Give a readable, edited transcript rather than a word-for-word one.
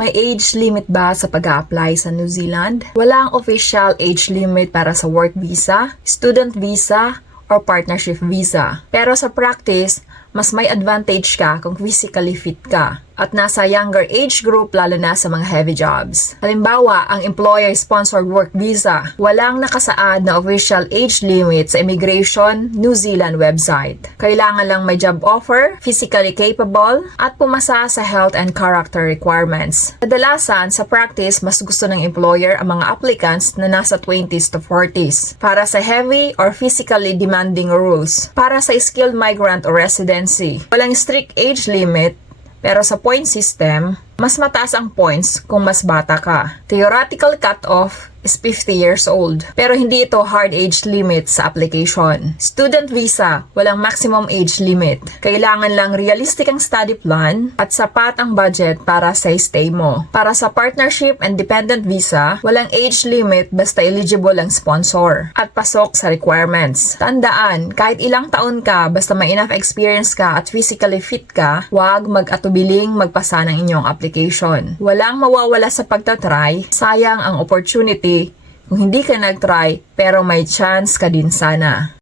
May age limit ba sa pag-a-apply sa New Zealand? Walang official age limit para sa work visa, student visa, or partnership visa. Pero sa practice, mas may advantage ka kung physically fit ka at nasa younger age group lalo na sa mga heavy jobs. Halimbawa, ang employer-sponsored work visa, walang nakasaad na official age limit sa Immigration New Zealand website. Kailangan lang may job offer, physically capable, at pumasa sa health and character requirements. Kadalasan, sa practice, mas gusto ng employer ang mga applicants na nasa 20s to 40s para sa heavy or physically demanding roles. Para sa skilled migrant or residency, walang strict age limit. Pero sa point system, mas mataas ang points kung mas bata ka. Theoretical cutoff is 50 years old. Pero hindi ito hard age limit sa application. Student visa, walang maximum age limit. Kailangan lang realistic ang study plan at sapat ang budget para sa stay mo. Para sa partnership and dependent visa, walang age limit basta eligible ang sponsor at pasok sa requirements. Tandaan, kahit ilang taon ka, basta may enough experience ka at physically fit ka, huwag mag-atubiling magpasa ng inyong application. Walang mawawala sa pagtatry, sayang ang opportunity kung hindi ka nag-try pero may chance ka din sana.